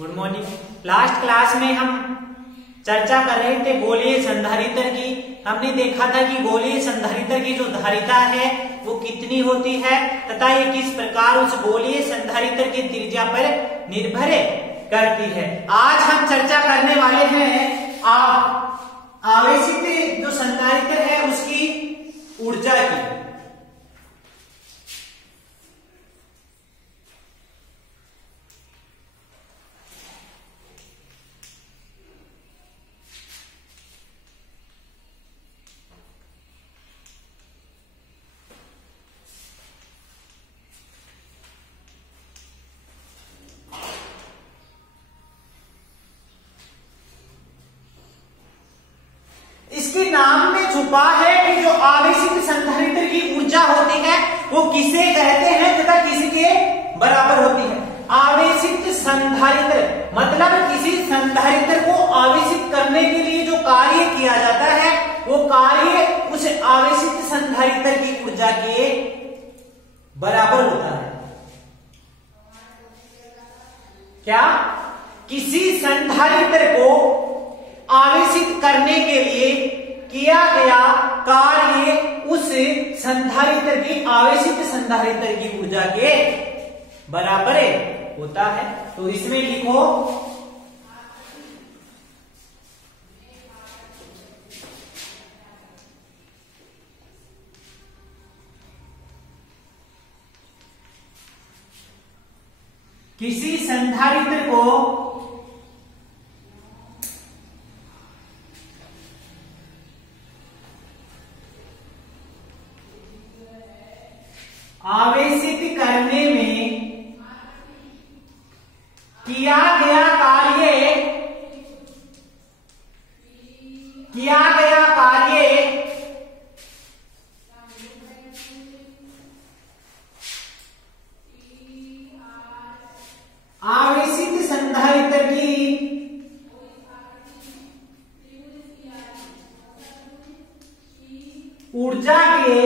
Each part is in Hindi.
Good morning. लास्ट क्लास में हम चर्चा कर रहे थे गोलीय संधारित्र की। हमने देखा था कि गोलीय संधारित्र की जो धारिता है वो कितनी होती है तथा ये किस प्रकार उस गोलीय संधारित्र की त्रिज्या पर निर्भर करती है। आज हम चर्चा करने वाले हैं आवेशित जो संधारित्र है उसकी ऊर्जा की। इसके नाम में छुपा है कि जो आवेशित संधारित्र की ऊर्जा होती है वो किसे कहते हैं तथा किसके बराबर होती है। आवेशित संधारित्र मतलब किसी संधारित्र को आवेशित करने के लिए जो कार्य किया जाता है वो कार्य उस आवेशित संधारित्र की ऊर्जा के बराबर होता है। क्या किसी संधारित्र को आवेशित करने के लिए किया गया कार्य उस संधारित्र की आवेशित संधारित्र की ऊर्जा के बराबर होता है। तो इसमें लिखो किसी संधारित्र को आवेशित करने में किया गया कार्य आवेशित संधारित्र की ऊर्जा के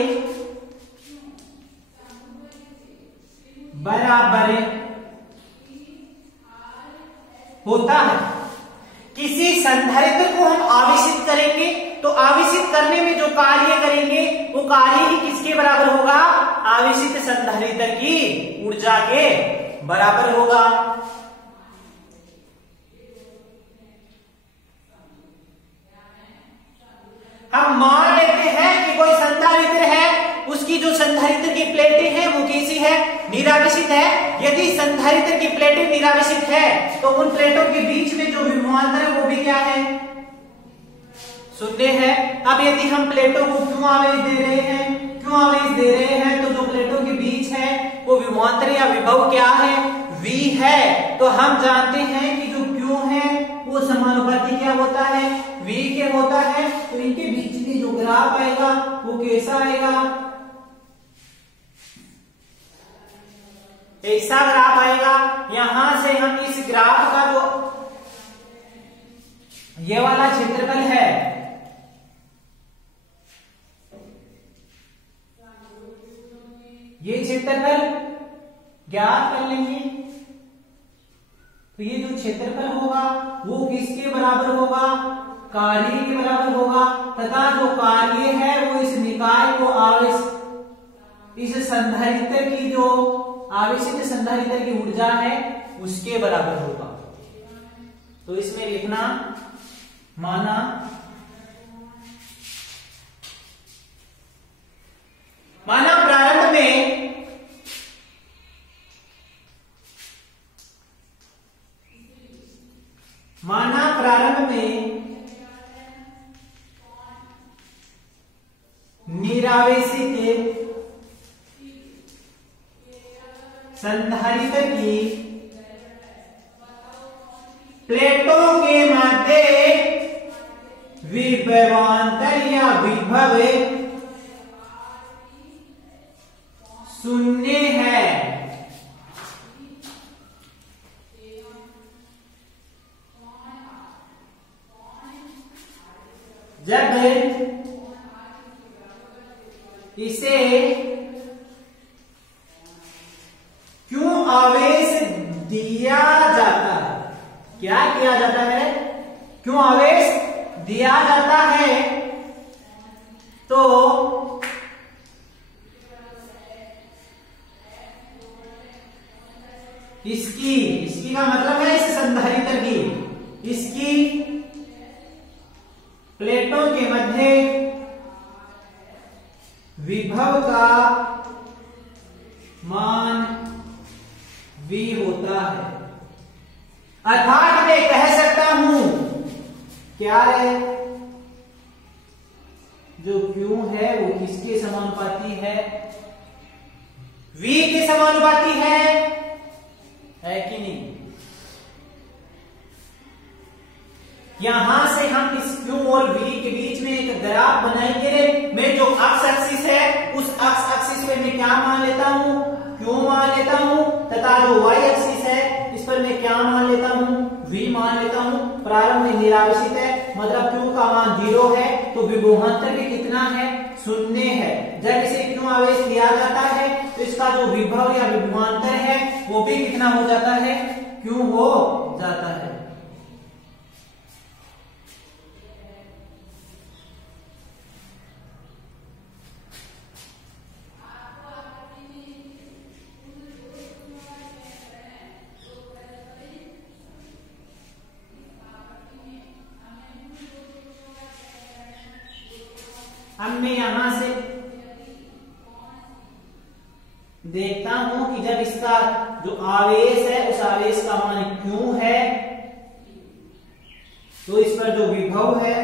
बराबर होता है। किसी संधारित्र को हम आवेशित करेंगे तो आवेशित करने में जो कार्य करेंगे वो कार्य ही किसके बराबर होगा? आवेशित संधारित्र की ऊर्जा के बराबर होगा। हम मान लेते हैं कि कोई संधारित्र है, उसकी जो संधारित्र की प्लेटें हैं वो कैसी है? निरावेशित है। यदि संधारित्र की प्लेटें निरावेशित है तो उन प्लेटों के बीच में जो विभवांतर है वो भी क्या है? शून्य है। अब यदि हम प्लेटों को क्यों आवेश दे रहे हैं तो जो प्लेटों के बीच है वो विभवांतर या विभव क्या है? V है। तो हम जानते हैं कि जो Q है वो समानुपाती क्या होता है? V के होता है। तो इनके बीच में जो ग्राफ आएगा वो कैसा आएगा? ऐसा ग्राफ आएगा। यहां से हम इस ग्राफ का जो ये वाला क्षेत्रफल है ये क्षेत्रफल ज्ञात कर लेंगे। तो ये जो क्षेत्रफल होगा वो किसके बराबर होगा? कार्य के बराबर होगा तथा जो कार्य है वो इस निकाय को इस संधारित्र की जो आवेशित संधारित्र की ऊर्जा है उसके बराबर होगा। तो इसमें लिखना माना प्रारंभ में निरावेशित संधारित्र की प्लेटों के मध्य विभवांतर या विभव शून्य है। जब इसे क्यों आवेश दिया जाता है? क्या किया जाता है, क्यों आवेश दिया जाता है, तो इसकी का मतलब है इस संधारित्र की, इसकी प्लेटों के मध्य विभव का मान V होता है। अर्थात मैं कह सकता हूं क्या है, जो Q है वो किसके समानुपाती है, V के समानुपाती है कि नहीं। यहां से हम इस Q और V के बीच में एक ग्राफ बनाएंगे। मैं जो एक्स एक्सिस है उस एक्स एक्सिस पे मैं क्या मान लेता हूं, Q मान लेता हूं, तथा जो y एक्सिस है इस पर मैं क्या मान लेता हूं, V मान लेता हूं। प्रारंभ में निरावेशित है, मतलब Q का मान 0 है, तो विभवांतर भी कितना है, 0 है। जब इसे Q आवेश दिया जाता है तो इसका जो विभव या विभवांतर है वो भी कितना हो जाता है, Q हो जाता है। अब मैं यहां से देखता हूं कि जब इसका जो आवेश है उस आवेश का मान Q है, तो इस पर जो विभव है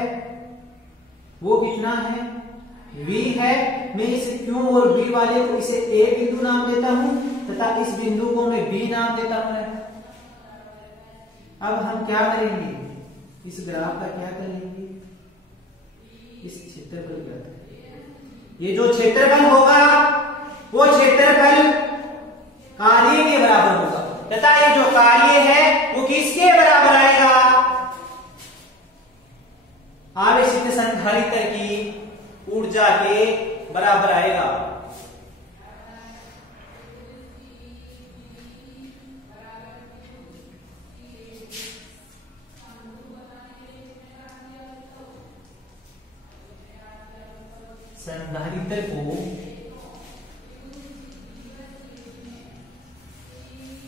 वो कितना है, V है। मैं इस Q और V वाले को इसे A बिंदु नाम देता हूं तथा इस बिंदु को मैं B नाम देता हूं। अब हम क्या करेंगे, इस ग्राफ का क्या करेंगे, इस क्षेत्रफल क्या, ये जो क्षेत्रफल होगा वो क्षेत्रफल कार्य के बराबर होगा, तथा ये जो कार्य है वो किसके बराबर आएगा, आवेशित संधारित्र की ऊर्जा के बराबर आएगा। संधारित्र को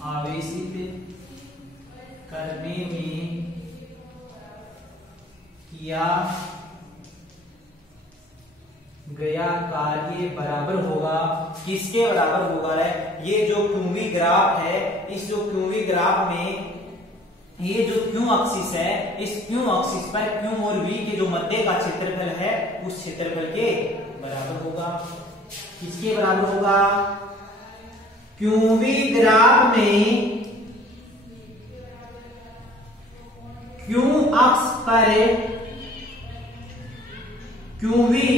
आवेशित करने में किया गया कार्य बराबर होगा, किसके बराबर होगा रे, ये जो क्यूवी ग्राफ है, इस जो क्यूवी ग्राफ में ये जो क्यू एक्सिस है, इस क्यू एक्सिस पर क्यू और वी के जो मध्य का क्षेत्रफल है उस क्षेत्रफल के बराबर होगा। किसके बराबर होगा, क्यूवी ग्राफ में क्यू अक्ष पर क्यूवी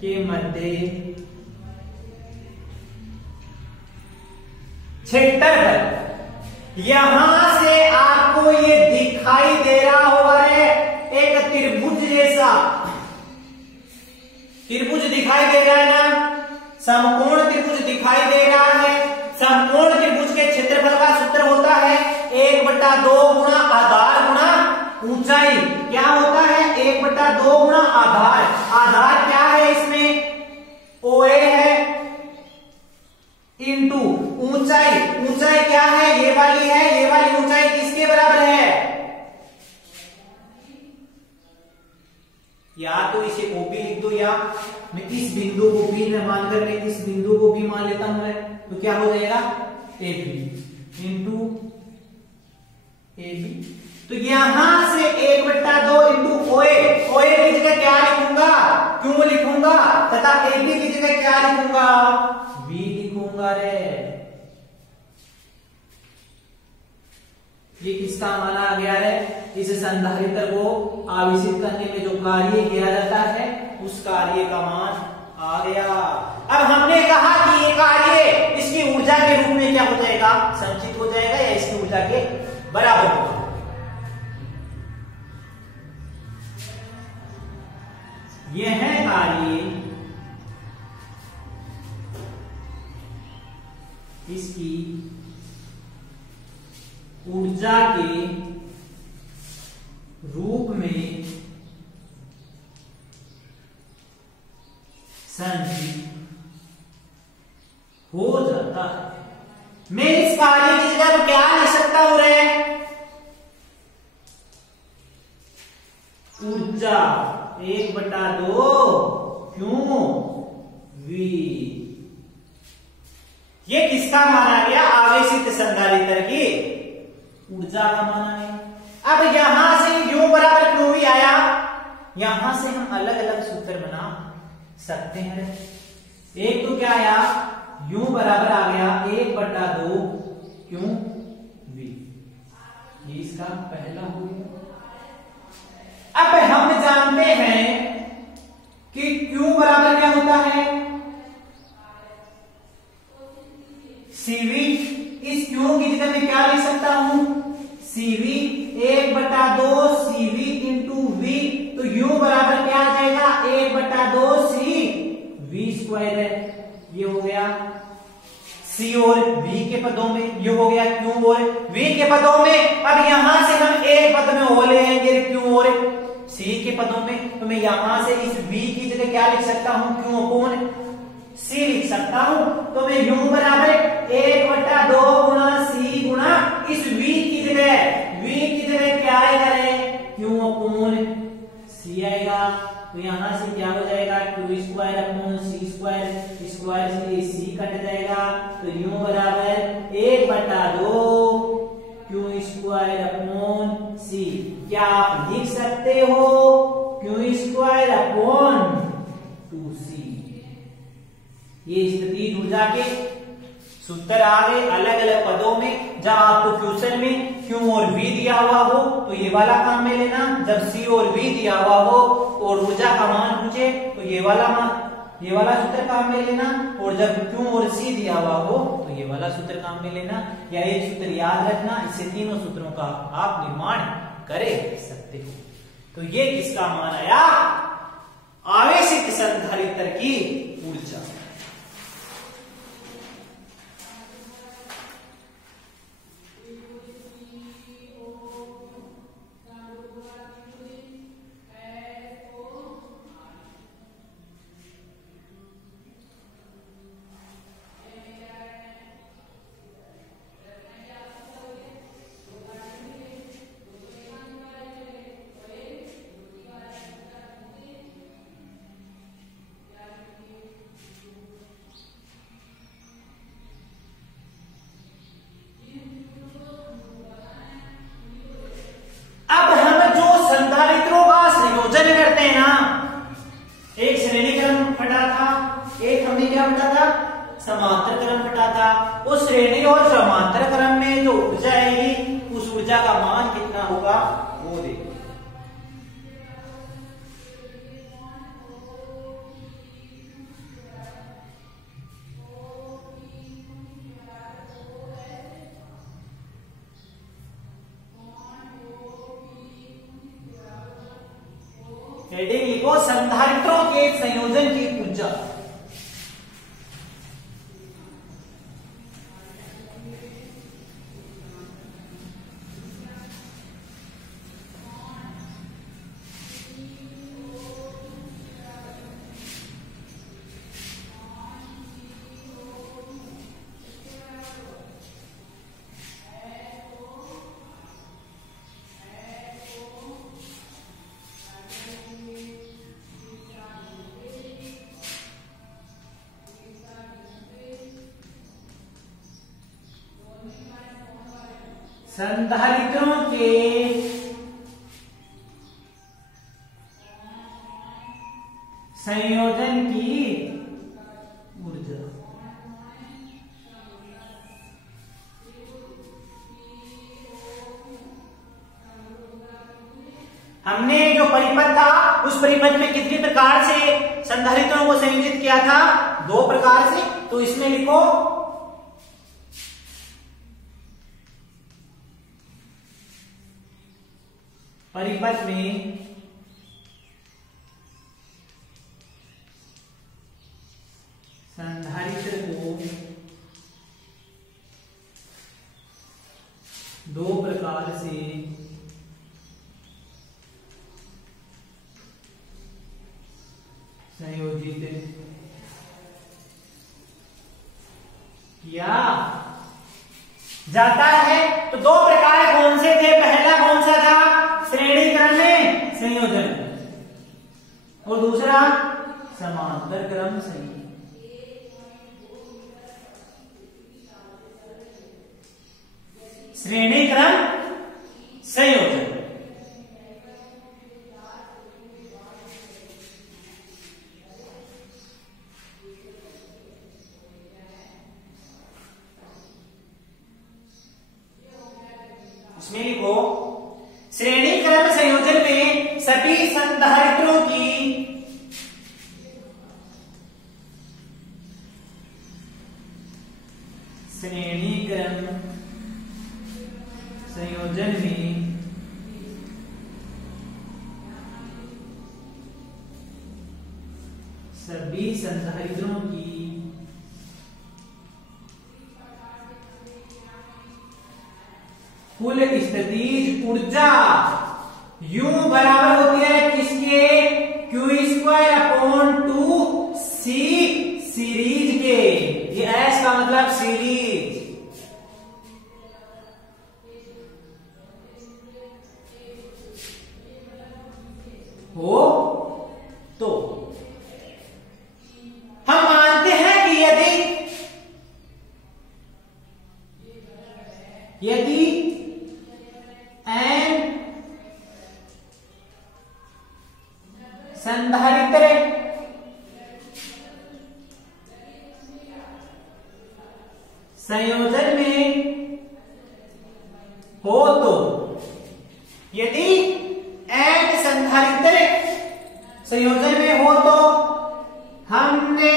के मध्य क्षेत्रफल, यहां से आपको ये दिखाई दे रहा होगा रे, एक त्रिभुज जैसा त्रिभुज दिखाई दे रहा है ना, समकोण त्रिभुज दिखाई दे रहा है। समकोण त्रिभुज के क्षेत्रफल का सूत्र होता है 1/2 गुणा आधार गुणा ऊंचाई। क्या होता है, 1/2 गुणा आधार। आधार क्या है इसमें, OA है, इंटू ऊंचाई। ऊंचाई क्या है, ये वाली है, ये वाली ऊंचाई किसके बराबर है, या तो इसे OB लिख दो, या मैं इस बिंदु को B में मानकर मैं इस बिंदु को B मान लेता हूं, तो क्या हो जाएगा AB इंटू AB। तो यहां से 1/2 इंटू OA, OA की जगह क्या लिखूंगा, क्यों लिखूंगा, तथा AB की जगह क्या लिखूंगा, V लिखूंगा रे। ये किसका माना गया है, इस संधारित्र को आवेशित करने में जो कार्य किया जाता है उस कार्य का मान आ गया। अब हमने कहा कि ये कार्य इसकी ऊर्जा के रूप में क्या हो जाएगा, संचित हो जाएगा, या इसकी ऊर्जा के बराबर होगा। यह कार्य इसकी ऊर्जा के रूप में संचित हो जाता है। मैं इस कार्य की जगह पर क्या लिख सकता हूं रे? ऊर्जा 1/2 क्यों वी। ये किसका माना गया? आवेशित संधारित्र की ऊर्जा का माना गया। अब यहां से U बराबर क्यू वी आया, यहां से हम अलग अलग सूत्र बना सकते हैं। एक तो क्या आया? U बराबर आ गया 1/2 क्यों वी, ये इसका पहला हो गया। अब हम जानते हैं कि Q बराबर क्या होता है? CV। इस Q की जगह मैं क्या लिख सकता हूं? CV 1/2 CV into V। तो U बराबर क्या आ जाएगा? 1/2 C V स्क्वायर है। ये हो गया C और V के पदों में, ये हो गया Q और V के पदों में। अब यहां से हम एक पद में O लेंगे Q और C के पदों में, तो मैं यहां से इस V की जगह क्या लिख सकता हूं? Q अपॉन C लिख सकता हूं। तो मैं U बराबर 1/2 गुणा C गुणा इस V की जगह क्या आएगा रे? Q अपॉन C आएगा। तो यहां से क्या हो जाएगा? Q square upon C square, square से C कट जाएगा। तो U बराबर 1/2 Q स्क्वायर अपॉन C। क्या आप लिख सकते हो? Q square upon 2C। ये स्थिति ऊर्जा के सूत्र आ गए अलग अलग पदों में। जब आपको क्वेश्चन में Q और V दिया हुआ हो तो ये वाला काम में लेना, जब C और V दिया हुआ हो और ऊर्जा का मान पूछे तो ये वाला सूत्र काम में लेना, और जब Q और C दिया हुआ हो तो ये वाला सूत्र काम में लेना। या एक सूत्र याद रखना, इससे तीनों सूत्रों का आप निर्माण कर सकते हो। तो ये किसका मान आया? आवेशित संधारित्र की ऊर्जा। समांतर क्रम फटा था। उस श्रेणी और समांतर क्रम में जो ऊर्जा आएगी उस ऊर्जा का मान कितना होगा वो देखो। हेडिंग लिखो संधारित्रों के संयोजन की ऊर्जा। संधारित्रों के संयोजन की ऊर्जा। हमने जो परिपथ था उस परिपथ में कितने प्रकार से संधारित्रों को संयोजित किया था? 2 प्रकार से। तो इसमें लिखो परिपथ में संधारित्र को किया जाता है। तो दो प्रकार कौन से थे? पहला कौन सा था? श्रेणी क्रम में संयोजन, और दूसरा समांतर क्रम संयोजन। श्रेणी क्रम संयोजन। उसमें लिखो, श्रेणी क्रम संयोजन में सभी संधारित्रों की श्रेणी क्रम संयोजन में सभी संधारित्रों की कुल स्थितिज ऊर्जा U बराबर होती है किसके? Q²/2C सीरीज के। ये S का मतलब सीरीज। हो तो हम मानते हैं कि यदि n संधारित्र संयोजन में हो तो, यदि n संधारित्र संयोजन में हो तो हमने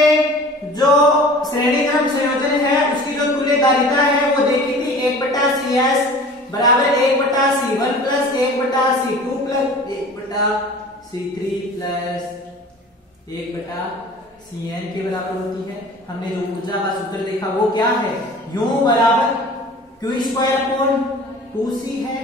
जो श्रेणी क्रम संयोजन है उसकी जो तुल्यकालिता है वो देखी थी। 1/CS बराबर 1/C1 plus 1/C2 plus 1/C3 plus 1/CN के बराबर होती है। हमने जो ऊर्जा का सूत्र देखा वो क्या है? U बराबर Q²/2C है।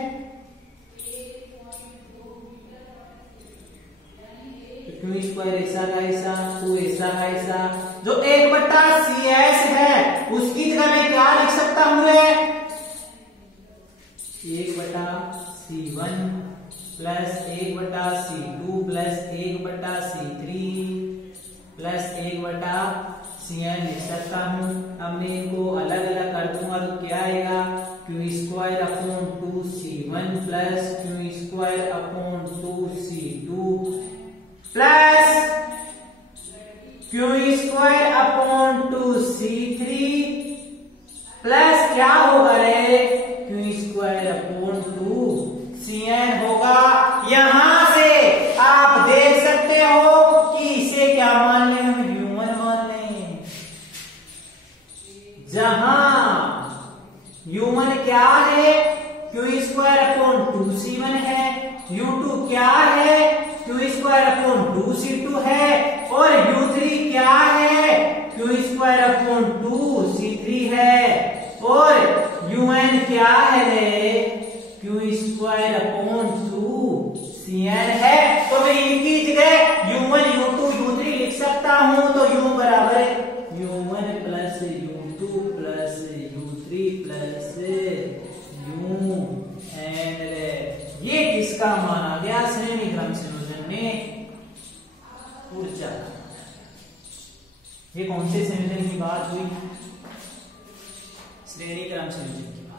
Q² ऐसा का ऐसा, 2 ऐसा का ऐसा। जो 1/CS है उसकी जगह मैं क्या लिख सकता हूं रे? 1/C1 plus 1/C2 plus 1/C3 plus 1/CN लिख सकता हूं। अब मैं इनको अलग अलग कर दूंगा तो क्या आएगा? Q²/2C1 plus Q²/2C2 plus Q²/2C3 plus क्या होगा रे? Q²/2CN होगा। यहां से आप देख सकते हो कि इसे क्या मान लें? हम U1 मान लें। जहां U1 क्या है? Q²/2C1 है। U2 क्या है? Q²/2C2 है। और U3 क्या है? Q²/2C3 है। और UN क्या है रे? Q²/2CN है। तो मैं इनकी जगह U1, U2, U3 लिख सकता हूं। तो U बराबर है U1 plus U2 plus U3 plus UN। ये किसका माना गया? श्रेणी क्रम संयोजन में ऊर्जा। ये कौन से संयोजन की बात हुई? श्रेणी क्रम संयोजन की बात।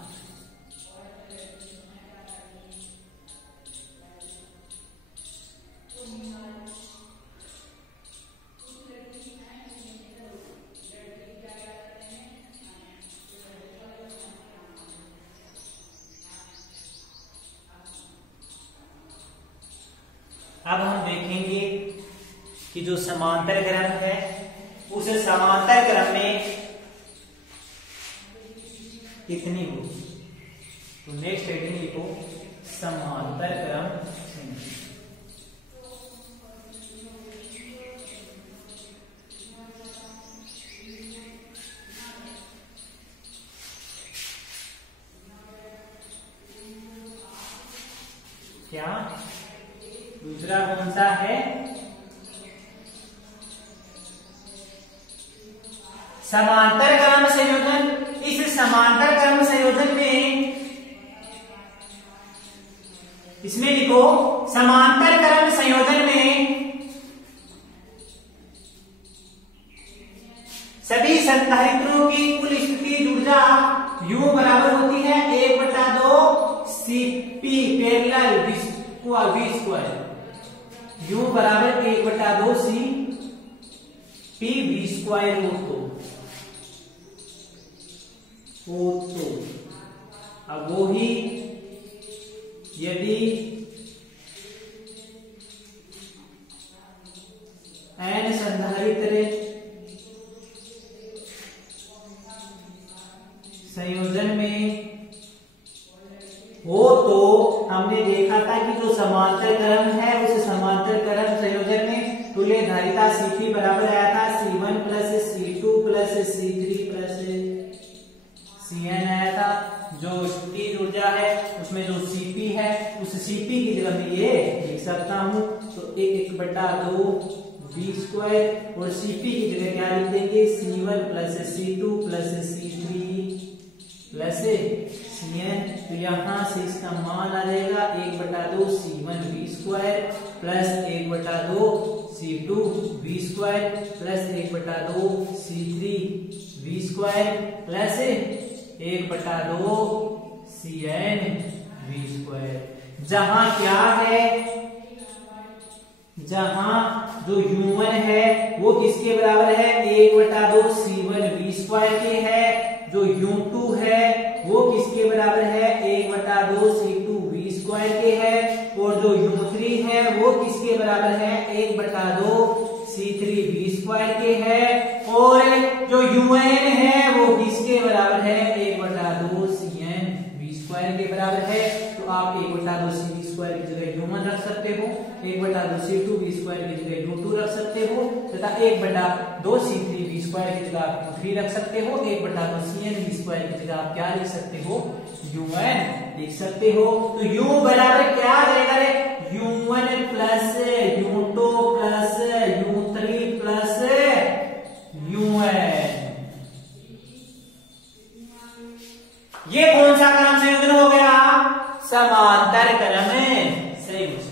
अब हम देखेंगे कि जो समांतर क्रम है उस समांतर क्रम में कितनी हो। तो नेक्स्ट हेडिंग लिखो, समांतर क्रम संयोजन। क्या दूसरा कौन सा है? समांतर क्रम संयोजन। इस समांतर क्रम संयोजन में, इसमें लिखो समांतर क्रम संयोजन में सभी संधारित्रों की कुल स्थितिज ऊर्जा U बराबर होती है 1/2 Cp parallel v square. U बराबर 1/2 Cp v स्क्वायर हो तो अब वो ही यदि n संधारित्र संयोजन में हो तो हमने देखा था कि जो समांतर क्रम है उस समांतर क्रम संयोजन में तुल्य धारिता Cp बराबर आया था C1 plus C2 plus C3 plus Cn आया था। जो स्थितिज ऊर्जा है उसमें जो Cp है उस Cp की जगह मैं ये लिख सकता हूं तो 1/2 v स्क्वायर और Cp की जगह क्या लिख देंगे C1 plus C2 plus C3 plus Cn। तो यहां से इसका मान आ जाएगा 1/2 C1 v square plus 1/2 C2 v square plus 1/2 C3 v square plus 1/2 Cn v square. जहां क्या है, जहां जो U1 है वो किसके बराबर है 1/2 C1 v स्क्वायर के है। जो U2 है वो किसके बराबर है 1/2 C2 v स्क्वायर के है। और जो U3 है वो किसके बराबर है 1/2 C3 v स्क्वायर के है। और जो UN है वो किसके बराबर है 1/2 Cn v स्क्वायर के बराबर है। तो आप 1/2 C v स्क्वायर की जगह U1 रख सकते हो, 1/2 C2 v स्क्वायर की जगह U2 रख सकते हो तथा 1/2 C3 v स्क्वायर की जगह आप U3 रख सकते हो। 1/2 Cn v स्क्वायर की जगह आप क्या लिख सकते हो UN लिख सकते हो। तो U बराबर क्या आ जाएगा रे U1 plus U2 plus U3 plus UN। ये कौन सा क्रम संयोजन हो गया समांतर क्रम संयोजन।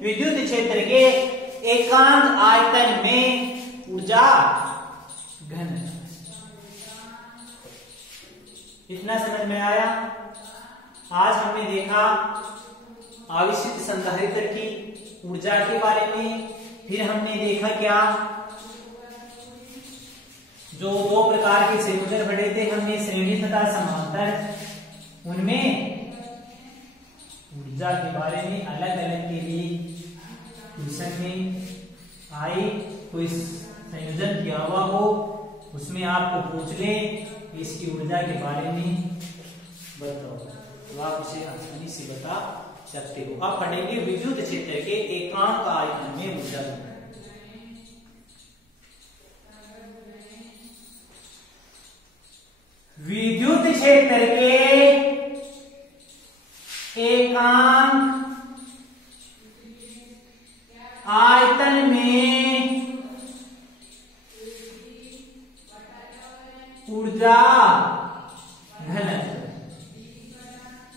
विद्युत क्षेत्र के एकांक आयतन में ऊर्जा घनत्व। इतना समझ में आया। आज हमने देखा आवेशित संधारित्र की ऊर्जा के बारे में। फिर हमने देखा क्या जो दो प्रकार के संयोजन बढ़े थे हमने श्रेणी तथा समांतर, उनमें ऊर्जा के बारे में अलग अलग के लिए ट्यूशन में आई। कोई संयोजन किया हुआ हो उसमें आपको पूछ ले इसकी ऊर्जा के बारे में बताओ तो आप उसे आसानी से बता सकते हो। आप पढ़ेंगे विद्युत क्षेत्र के एकांक आयतन में ऊर्जा। विद्युत क्षेत्र के एकांक आयतन में ऊर्जा घनत्व।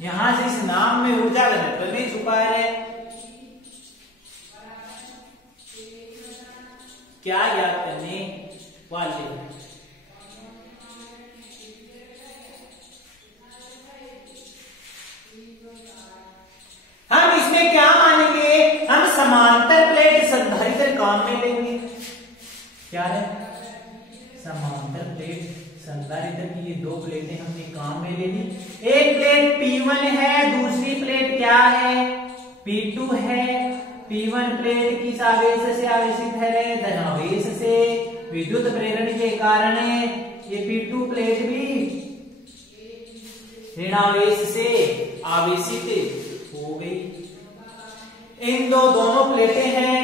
यहां से इस नाम में ऊर्जा घनत्व में छुपा है। क्या याद करने वाले हम इसमें क्या मानेंगे, हम समांतर प्लेट संधारित्र काम में लेंगे। क्या है? समांतर प्लेट संधारित्र की ये दो प्लेटें हमने काम में ले ली। एक प्लेट P1 है, दूसरी प्लेट क्या है? P2 है। P1 प्लेट किस आवेश से आवेशित है? धनावेश से। विद्युत प्रेरण के कारण ये P2 प्लेट भी ऋणावेश से आवेशित हो गई। इन दोनों प्लेटें हैं,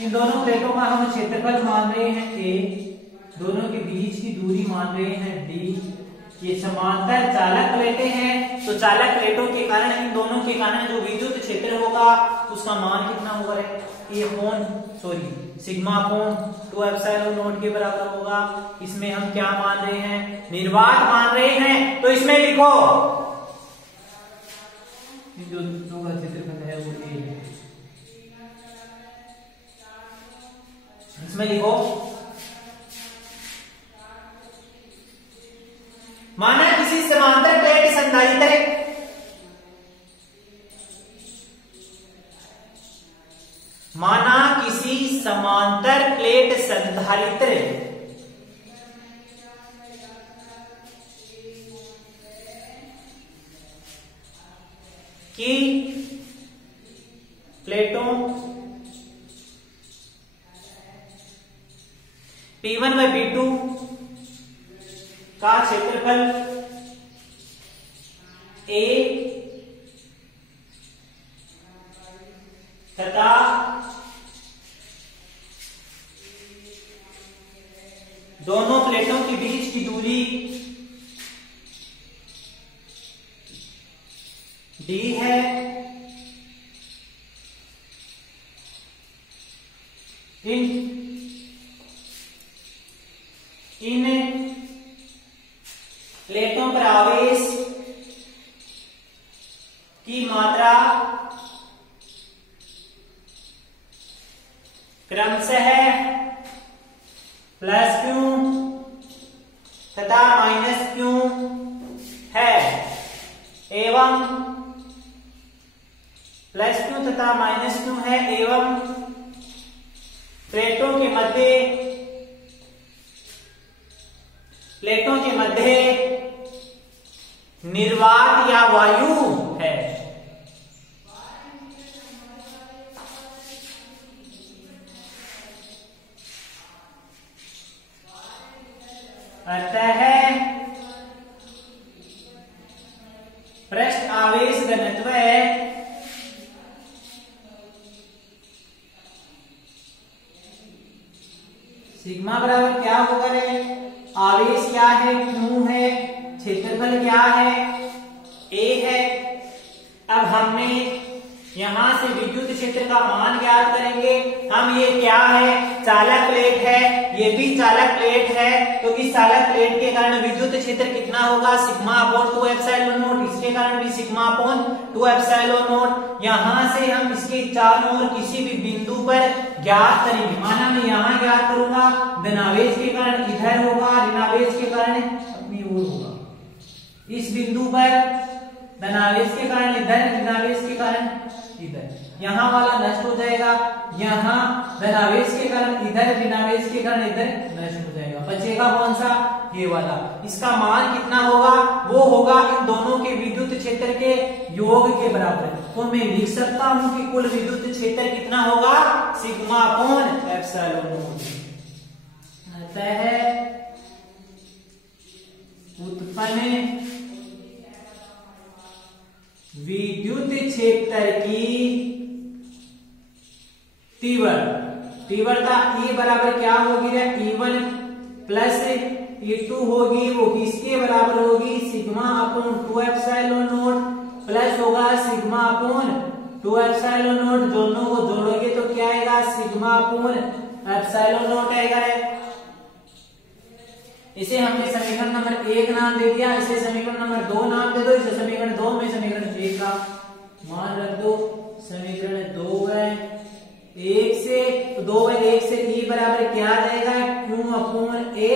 इन दोनों प्लेटों का हम क्षेत्रफल मान रहे हैं A, दोनों के बीच की दूरी मान रहे हैं D। ये समांतर चालक प्लेटें हैं, तो चालक प्लेटों के कारण, इन दोनों के कारण जो विद्युत क्षेत्र होगा उसका मान कितना होगा? सिग्मा कोण 2 एप्सिलॉन नॉट के बराबर होगा। इसमें हम क्या मान रहे हैं? निर्वात मान रहे हैं, तो इसमें लिखो जो क्षेत्रफल है वो A है। इसमें लिखो माना किसी समांतर प्लेट संधारित्र की प्लेटों P1 व P2 का क्षेत्रफल A तथा दोनों प्लेटों के बीच की दूरी D है। इन प्लेटों पर आवेश की मात्रा क्रमशः +Q तथा -Q है एवं +Q तथा -Q है एवं प्लेटों के मध्य निर्वात या वायु है। अतः पृष्ठ आवेश घनत्व सिग्मा बराबर क्या होगा रे? आवेश क्या है? Q है। क्षेत्रफल क्या है? A है। अब हमने यहां से विद्युत क्षेत्र का मान ज्ञात करेंगे। हम ये क्या है? चालक प्लेट है, ये भी चालक प्लेट है, तो इस चालक प्लेट के कारण विद्युत क्षेत्र कितना होगा? Sigma upon 2 epsilon not. इसके कारण भी सिग्मा अपॉन 2 एप्सिलॉन नॉट। यहां से हम इसके चारों ओर किसी भी बिंदु पर ज्ञात करेंगे। माना मैं यहां ज्ञात करूंगा, धनावेश के कारण इधर होगा, ऋणावेश के कारण अपनी ओर होगा। इस बिंदु पर धनावेश के कारण इधर, ऋणावेश के कारण इधर। यहां वाला नष्ट हो जाएगा, यहां धनावेश के कारण इधर, ऋणावेश के कारण इधर नष्ट हो जाएगा। बचेगा कौन सा? ये वाला। इसका मान कितना होगा? वो होगा इन दोनों के विद्युत क्षेत्र के योग के बराबर। तो मैं लिख सकता हूं कि कुल विद्युत क्षेत्र kiतना होगा? Sigma upon epsilon not. अतः उत्पन्न विद्युत क्षेत्र की तीव्रता E बराबर क्या होगी? E1 प्लस E2 होगी। वो किसके बराबर होगी? Sigma upon 2 epsilon not plus होगा सिग्मा अपॉन 2 एप्सिलॉन नॉट। दोनों को जोड़ोगे तो क्या आएगा? सिग्मा अपॉन एप्सिलॉन नॉट आएगा। इसे हमने समीकरण नंबर 1 नाम दे दिया, इसे समीकरण नंबर 2 नाम दे दो, इसे समीकरण 2 में समीकरण 1 का मान रख दो। समीकरण 2 है 1 से, तो 2 है 1 से E बराबर क्या आ जाएगा? Q upon A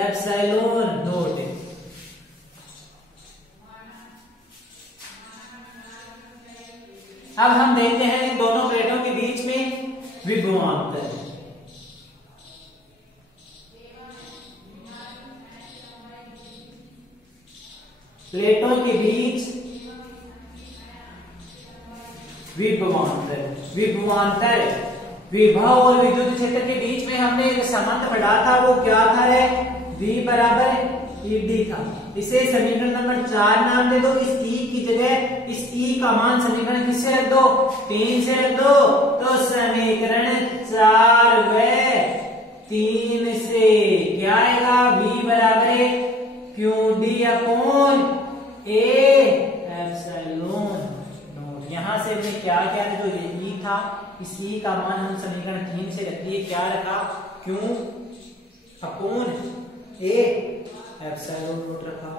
epsilon not. अब हम देखते हैं इन दोनों प्लेटों के बीच में विभवांतर। प्लेटों के बीच विभवांतर। विभवांतर विभव और विद्युत क्षेत्र के बीच में हमने एक संबंध पढ़ा था, वो क्या था रे? V बराबर ईडी था। इसे समीकरण नंबर 4 नाम दे दो। इस E की जगह इस E का मान समीकरण किससे रख दो? 3 से रख दो। तो समीकरण 4 व 3 से क्या आएगा? V बराबर है QD upon A epsilon not. यहां से हमने क्या किया था? जो ये E था, इस E का मान हम समीकरण 3 से रखिए क्या रखा? Q upon A epsilon not रखा।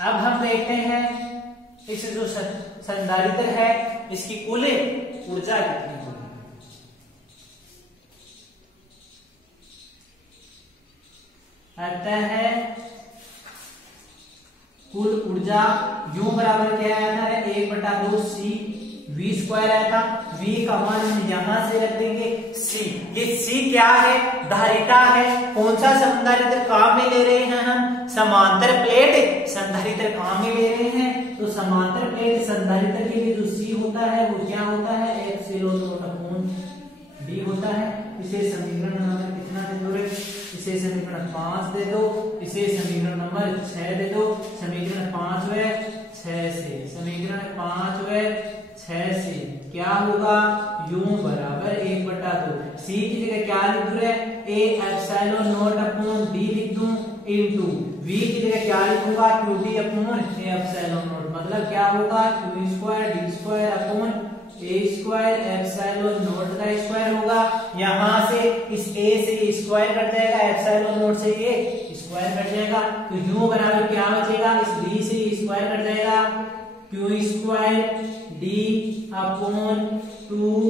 अब हम देखते हैं इस जो संधारित्र है इसकी कुल ऊर्जा कितनी होगी। आता है कुल ऊर्जा U बराबर क्या आया था? 1/2 C V स्क्वायर आया था। V का मान हम यहां से रख देंगे C। ये C क्या है? धारिता है। कौन सा संधारित्र काम में ले रहे हैं हम? समांतर प्लेट संधारित्र काम में ले रहे हैं। तो समांतर प्लेट संधारित्र के लिए जो C होता है वो क्या होता है? एप्सिलॉन नॉट अपॉन D होता है। इसे समीकरण नंबर कितना दे दो? इसे समीकरण 5 दे दो। इसे समीकरण नंबर 6 दे दो। समीकरण 5 व 6 से, समीकरण 5 व 6 से क्या होगा? U बराबर 1/2। C की जगह क्या लिख दूं? A epsilon not upon D लिख दूं इनटू V की जगह क्या लिखूंगा? QD upon A epsilon not. मतलब क्या होगा? Q square D square upon A square epsilon not का स्क्वायर होगा। यहां से इस A से स्क्वायर कट जाएगा, एप्सिलॉन नॉट से A स्क्वायर कट जाएगा। तो U बराबर क्या बचेगा? इस D से स्क्वायर कट जाएगा, Q स्क्वायर D अपॉन 2।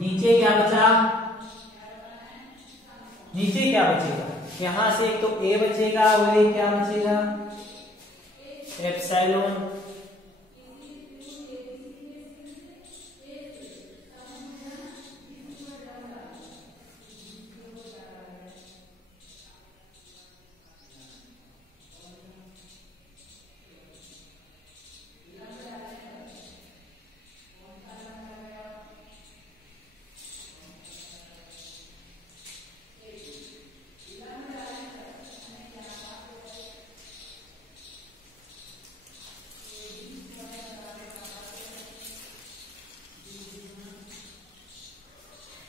नीचे क्या बचा? नीचे क्या बचेगा? यहां से एक तो A बचेगा और एक क्या बचेगा? एप्सिलॉन।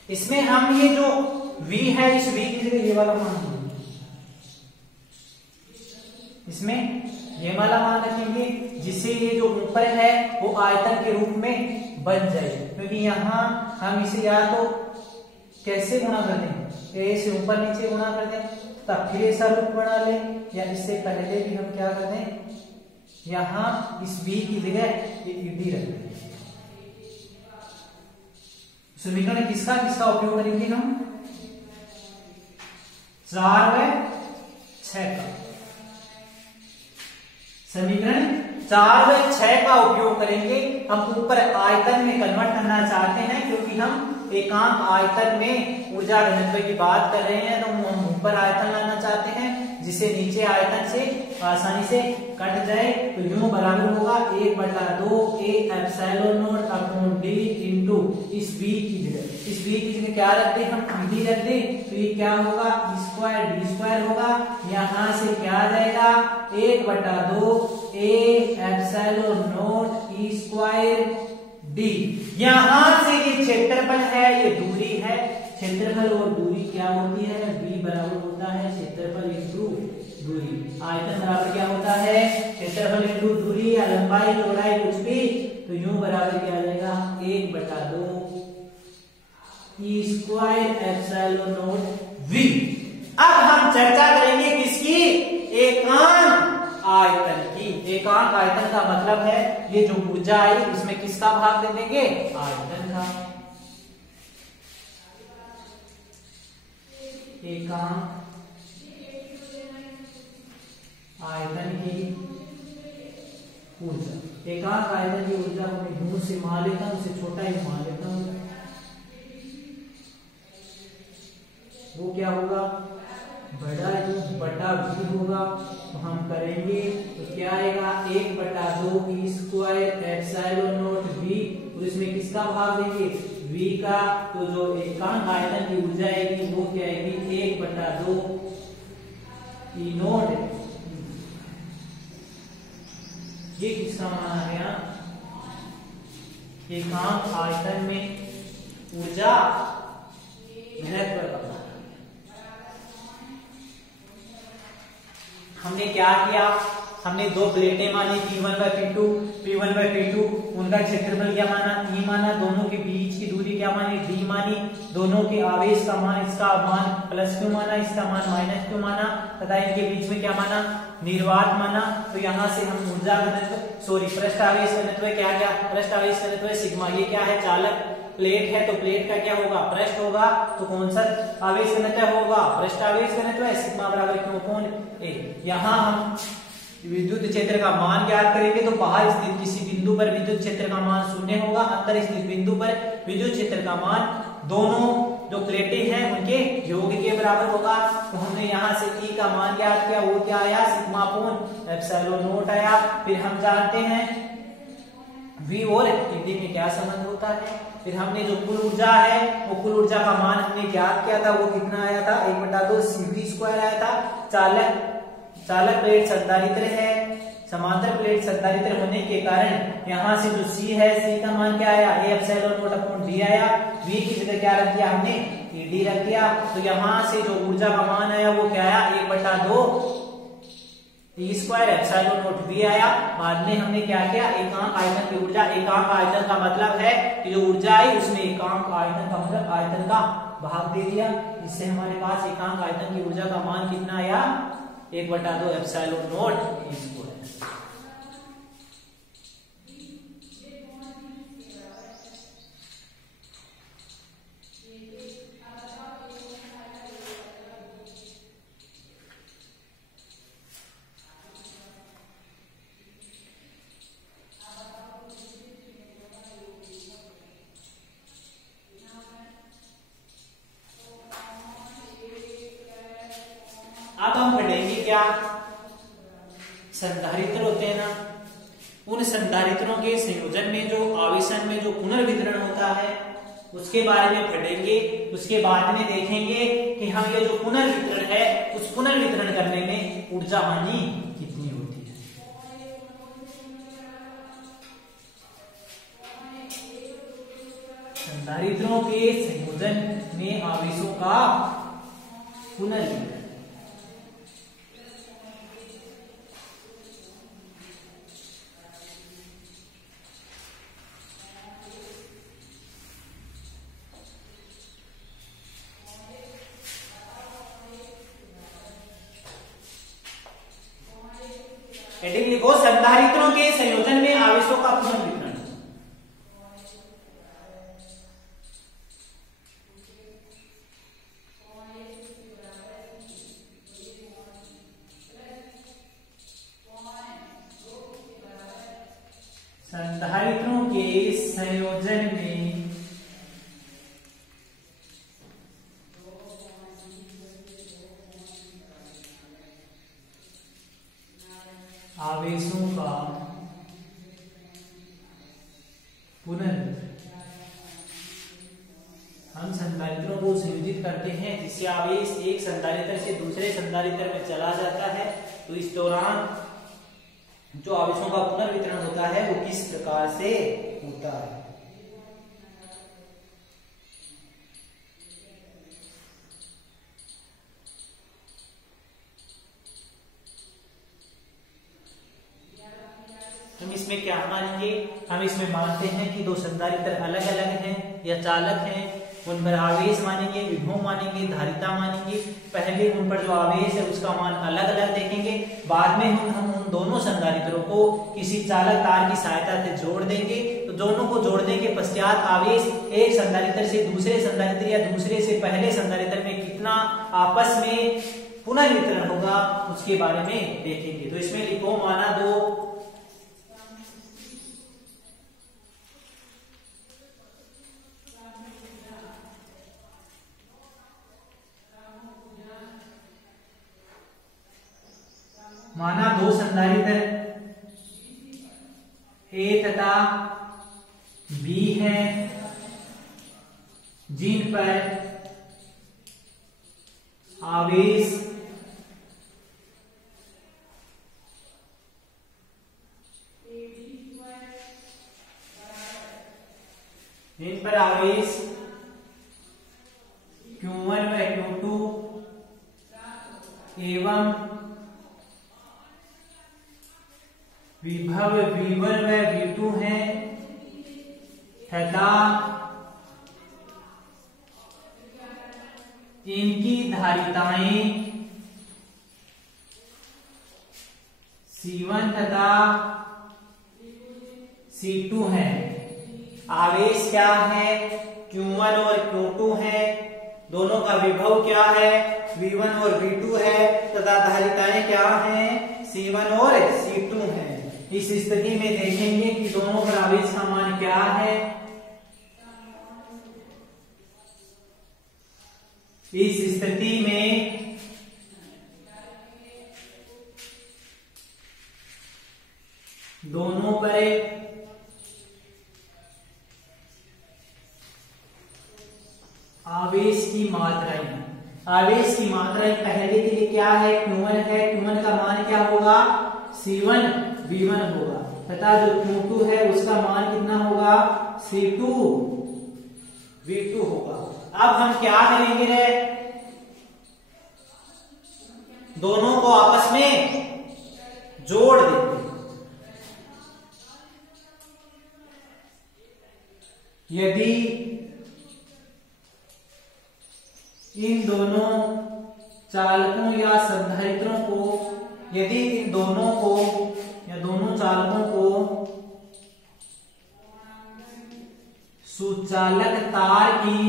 इसमें हम ये जो V है, इस V की जगह ये वाला मान रखेंगे, इसमें ये वाला मान रखेंगे, जिससे ये जो ऊपर है वो आयतन के रूप में बन जाए। क्योंकि यहाँ हम इसे या तो कैसे गुणा कर दें? A से ऊपर नीचे गुणा कर दें, तब फिर ऐसा रूप बना ले, या इससे पहले भी हम क्या कर दें? यहाँ इस B की जगह ये ईडी रख दें। समीकरण किसका किसका उपयोग करेंगे हम? 4 व 6 का। समीकरण 4 व 6 का उपयोग करेंगे। हम ऊपर आयतन में कन्वर्ट करना चाहते हैं, क्योंकि हम एकांक आयतन में ऊर्जा घनत्व की बात कर रहे हैं, तो हम ऊपर आयतन लाना चाहते हैं जिसे नीचे आयतन से आसानी से कट जाए। तो U बराबर होगा 1/2 A epsilon not upon D into इस V की जगह, इस V की जगह क्या रख दे? हम D रख दे। तो ये क्या होगा? E स्क्वायर D स्क्वायर होगा। यहाँ से क्या आ जाएगा? 1/2 A epsilon not E square D। यहां से ये क्षेत्रफल है, ये दूरी है। क्षेत्रफल और दूरी क्या होती है? V बराबर होता है क्षेत्रफल इंटू दूरी। आयतन बराबर क्या होता है? क्षेत्रफल इंटू दूरी, या लंबाई चौड़ाई कुछ भी। तो U बराबर क्या आ जाएगा? 1/2 E square epsilon not V। अब हम चर्चा करेंगे किसकी? एकांक आयतन की। एकांक आयतन का मतलब है ये जो ऊर्जा आई इसमें किसका भाग दे देंगे, आयतन का। एकांक आयतन की ऊर्जा, एकांक आयतन की ऊर्जा को मैं यूं से मान लेता हूं, उसे छोटा ही मान लेता हूं। वो क्या होगा, बड़ा यू बटा v होगा। तो हम करेंगे तो क्या आएगा, 1/2 E square epsilon not v, और इसमें किसका भाग देंगे, v का। तो जो एकांक आयतन की ऊर्जा आएगी वो क्या आएगी, 1/2 ई नॉट। ये किसका मान आ गया, एकांक आयतन में ऊर्जा घनत्व का। हमने क्या किया, हमने दो प्लेटें मानी P1/P2, P1/P2, उनका क्षेत्रफल क्या माना, E माना, दोनों के बीच की दूरी क्या मानी, D मानी, दोनों के आवेश का मान, इसका मान +Q माना, इसका मान -Q माना, तथा इनके बीच में क्या माना, निर्वात माना। तो यहाँ से हम ऊर्जा घनत्व पृष्ठ आवेश घनत्व क्या गया, पृष्ठ आवेश घनत्व सिग्मा। ये क्या है, चालक प्लेट है तो प्लेट का क्या होगा, पृष्ठ होगा। तो कौन सा आवेश घनत्व होगा, पृष्ठ आवेश घनत्व है, सिग्मा बराबर Q अपॉन A। यहाँ हम विद्युत क्षेत्र का मान ज्ञात करेंगे तो बाहर स्थित किसी बिंदु पर विद्युत क्षेत्र का मान 0 होगा, अंदर स्थित बिंदु पर विद्युत क्षेत्र का मान दोनों जो प्लेटें हैं उनके योग के बराबर होगा। तो हमने यहाँ से E का मान ज्ञात किया, वो क्या आया, सिग्मा अपॉन एप्सिलॉन नॉट आया। फिर हम जानते हैं V और ED में क्या संबंध होता है। फिर हमने जो कुल ऊर्जा है वो कुल ऊर्जा का मान हमने ज्ञात किया था, वो कितना आया था, 1/2 CV² आया था। चालक प्लेट संधारित्र है, समांतर प्लेट संधारित्र होने के कारण यहाँ से जो C है, C का मान क्या आया, A epsilon not upon D आया। V की जगह क्या रख दिया हमने, ED रख दिया। तो यहाँ से जो ऊर्जा का मान आया वो क्या आया, 1/2 E² एप्सिलॉन नॉट V आया। बाद में हमने क्या किया, एकांक आयतन की ऊर्जा, एकांक आयतन का मतलब है कि जो ऊर्जा आई उसमें एकांक आयतन का मतलब आयतन का भाग दे दिया, जिससे हमारे पास एकांक आयतन की ऊर्जा का मान कितना आया, 1/2 एप्सिलॉन नॉट E²। अब हम पढ़ेंगे क्या, संधारित्र होते हैं ना, उन संधारित्रों के संयोजन में जो आवेशन में जो पुनर्वितरण होता है उसके बारे में पढ़ेंगे। उसके बाद में देखेंगे कि हम ये जो पुनर्वितरण है उस पुनर्वितरण करने में ऊर्जा हानि कितनी होती है। संधारित्रों के संयोजन में आवेशों का पुनर्वितरण, हेडिंग लिखो, संधारित्रों के संयोजन में आवेशों का पुनर्वितरण। संधारित्रों के संयोजन में आवेशों का पुनर्वितरण। हम संधारित्रों को संयोजित करते हैं जिससे आवेश एक संधारित्र से दूसरे संधारित्र में चला जाता है। तो इस दौरान जो आवेशों का पुनर्वितरण होता है वो किस प्रकार से होता है। हम इसमें क्या मानेंगे, हम इसमें मानते हैं कि दो संधारित्र अलग अलग हैं या चालक हैं, उन पर आवेश मानेंगे, विभव मानेंगे, धारिता मानेंगे। पहले उन पर जो आवेश है उसका मान अलग अलग देखेंगे, बाद में हम उन दोनों संधारित्रों को किसी चालक तार की सहायता से जोड़ देंगे। तो दोनों को जोड़ने के पश्चात आवेश एक संधारित्र से दूसरे संधारित्र या दूसरे से पहले संधारित्र में कितना आपस में पुनर्वितरण होगा उसके बारे में देखेंगे। तो इसमें लिखो माना 2 संधारित्र ए तथा बी है जिन पर आवेश Q1 व Q2 एवं विभव V1 व V2 है तथा इनकी धारिताएं C1 तथा C2 है। आवेश क्या है? Q1 और Q2 है। दोनों का विभव क्या है? V1 और V2 है तथा धारिताएं क्या हैं? C1 और C2 है। इस स्थिति में देखेंगे कि दोनों पर आवेश का मान क्या है। इस स्थिति में दोनों पर आवेश की मात्राएं पहले के लिए क्या है? Q1 है। Q1 का मान क्या होगा? C1 V1 होगा तथा जो Q2 है उसका मान कितना होगा? C2 V2 होगा। अब हम क्या करेंगे रे? दोनों को आपस में जोड़ देंगे। यदि इन दोनों चालकों या संधारित्रों को दोनों चालकों को सुचालक तार की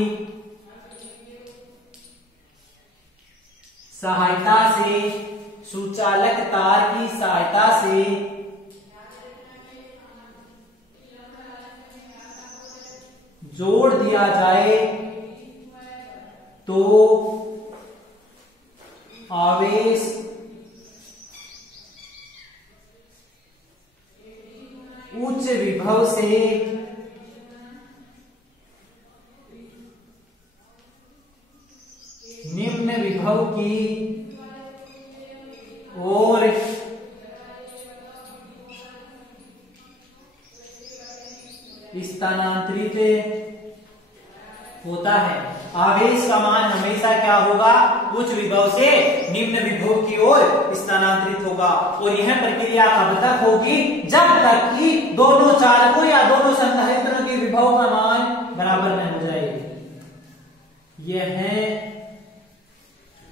सहायता से जोड़ दिया जाए तो आवेश उच्च विभव से निम्न विभव की ओर स्थानांतरित होता है। आवेश का मान हमेशा क्या होगा? उच्च विभव से निम्न विभव की ओर स्थानांतरित होगा। और यह प्रक्रिया कब तक होगी? जब तक कि दोनों चालकों या दोनों संधारित्रों के विभव का मान बराबर न हो जाए। यह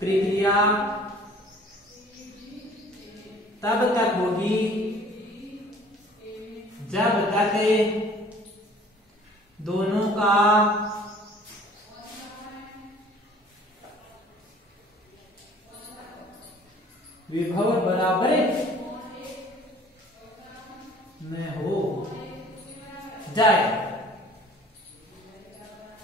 प्रक्रिया तब तक होगी जब तक दोनों का विभव बराबर में हो जाए।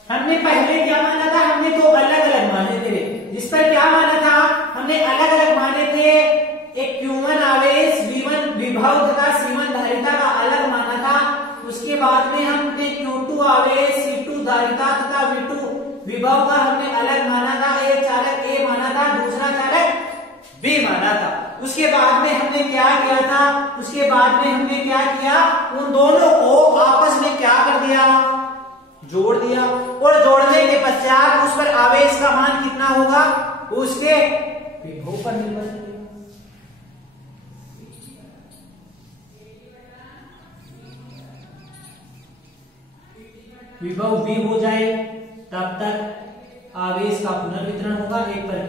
हमने पहले क्या माना था? हमने तो अलग अलग माने थे। जिस पर क्या माना था? हमने अलग अलग माने थे। एक Q1 आवेश V1 विभव तथा C1 धारिता का अलग माना था। उसके बाद में हमने Q2 आवेश C2 धारिता तथा V2 विभव का हमने अलग माना था। एक चालक A माना था, दूसरा चालक B माना था। उसके बाद में हमने क्या किया था? उन दोनों को आपस में क्या कर दिया? जोड़ दिया। और जोड़ने के पश्चात उस पर आवेश का मान कितना होगा? उसके विभव पर निर्भर करेगा। विभव V हो जाए तब तक आवेश का पुनर्वितरण होगा। एक पर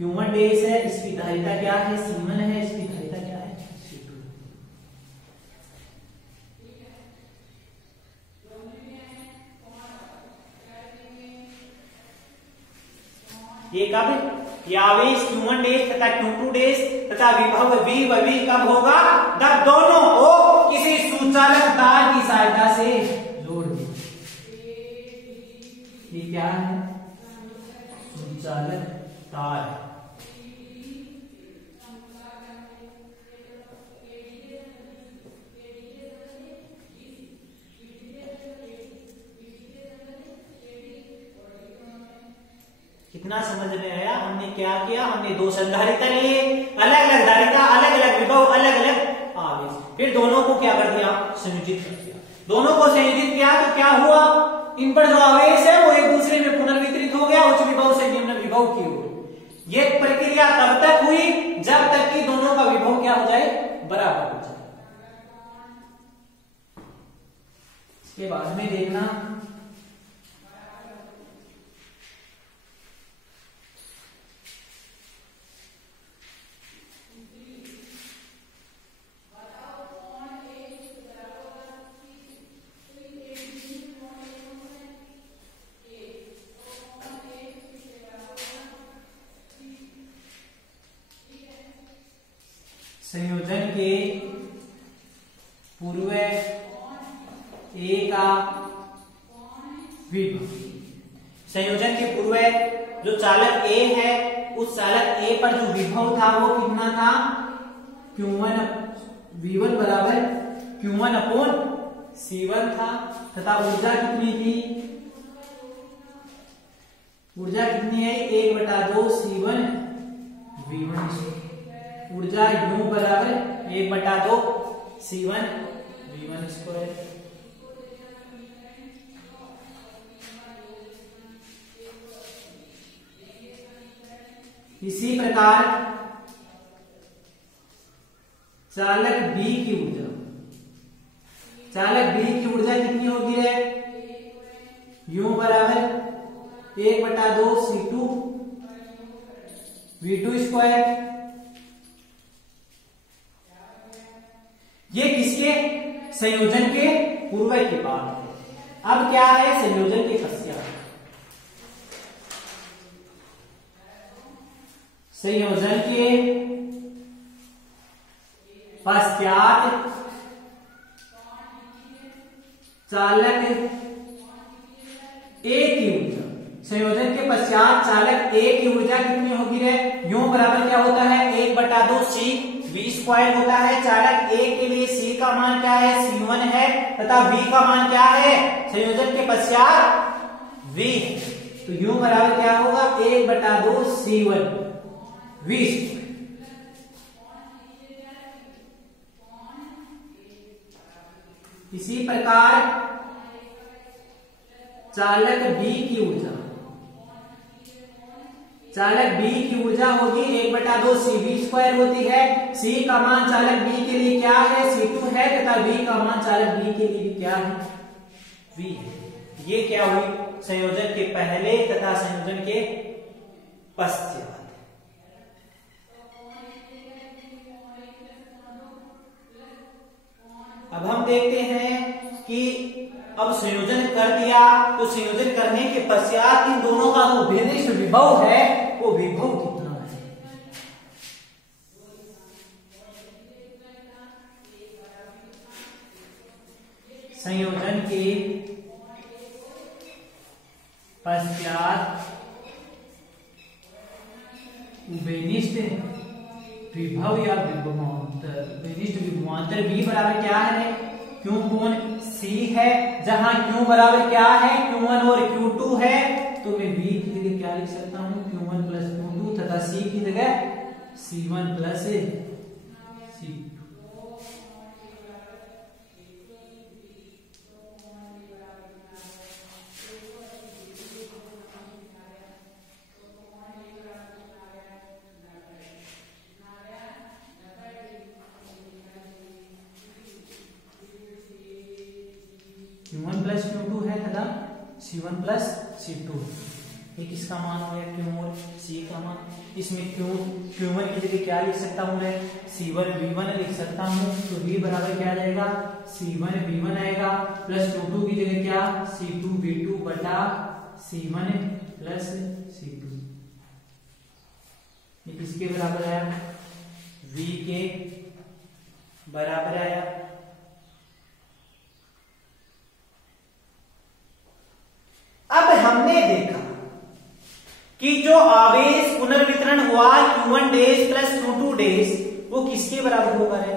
Q1 डैश है, इसकी धारिता क्या है? C1 है, इसकी धारिता क्या है? C2। ये कब, ये आवेश Q1 डैश तथा Q2 डैश तथा विभव V कब होगा, जब दोनों को किसी सुचालक तार की सहायता से जोड़ दे। ये क्या है, सुचालक तार। कितना समझ में आया? हमने क्या किया, हमने दो संधारिता लिए, अलग अलग धारिता, अलग अलग विभव, अलग अलग आवेश, फिर दोनों को क्या कर दिया, संयोजित कर दिया। दोनों को संयोजित किया तो क्या हुआ, इन पर जो आवेश है वो एक दूसरे में पुनर्वितरित हो गया, उच्च विभव से निम्न विभव की ओर। ये प्रक्रिया तब तक हुई जब तक कि दोनों का विभव क्या हो जाए, बराबर हो जाए। इसके बाद में देखना संयोजन के पूर्व ए का विभव। संयोजन के पूर्व जो चालक ए है, उस चालक ए पर जो विभव था वो कितना था, Q1 V1 बराबर Q1 अपॉन C1 था, तथा ऊर्जा कितनी थी, ऊर्जा कितनी है, 1/2 C1 V1। ऊर्जा U बराबर 1/2 C1 V1 स्क्वायर। इसी प्रकार चालक B की ऊर्जा, चालक B की ऊर्जा कितनी होगी रे, U बराबर 1/2 C2 V2 स्क्वायर। ये किसके, संयोजन के पूर्व की बात है। अब क्या है, संयोजन के पश्चात। संयोजन के पश्चात चालक ए की ऊर्जा, संयोजन के पश्चात चालक ए की ऊर्जा कितनी होगी रे, U बराबर क्या होता है, 1/2 C V स्क्वायर होता है। चालक ए के लिए C का मान क्या है, C1 है, तथा V का मान क्या है, संयोजन के पश्चात V। तो U बराबर क्या होगा, 1/2 C1 V। इसी प्रकार चालक B की ऊर्जा, चालक B की ऊर्जा होगी 1/2 CV स्क्वायर होती है। C का मान चालक B के लिए क्या है, C2 है, तथा V का मान चालक B के लिए भी क्या है, V है। ये क्या हुई, संयोजन के पहले तथा संयोजन के पश्चात। अब हम देखते हैं कि अब संयोजन कर दिया, तो संयोजन करने के पश्चात इन दोनों का जो विनिष्ठ विभव है वो विभव कितना है। संयोजन के पश्चात विनिष्ठ विभव या विभवांतर, विनिष्ठ विभवांतर V बराबर क्या है, Q कोण C है, जहां Q बराबर क्या है, Q1 और Q2 है, तो मैं V की जगह क्या लिख सकता हूं, Q1 प्लस Q2, तथा C की जगह C1 plus C2। Q1 plus Q2 है तथा C1 प्लस C2। ये किसका मान हो गया, Q और C का मान। इसमें Q1 की जगह क्या लिख सकता हूं मैं, C1 V1 लिख सकता हूं। तो V बराबर क्या आ जाएगा, C1 V1 आएगा, प्लस Q2 की जगह क्या, C2 V2 बटा C1 प्लस C2। किसके बराबर आया, V के बराबर आया। अब हमने देखा कि जो आवेश पुनर्वितरण हुआ Q1 days plus Q2 days वो किसके बराबर होगा रे,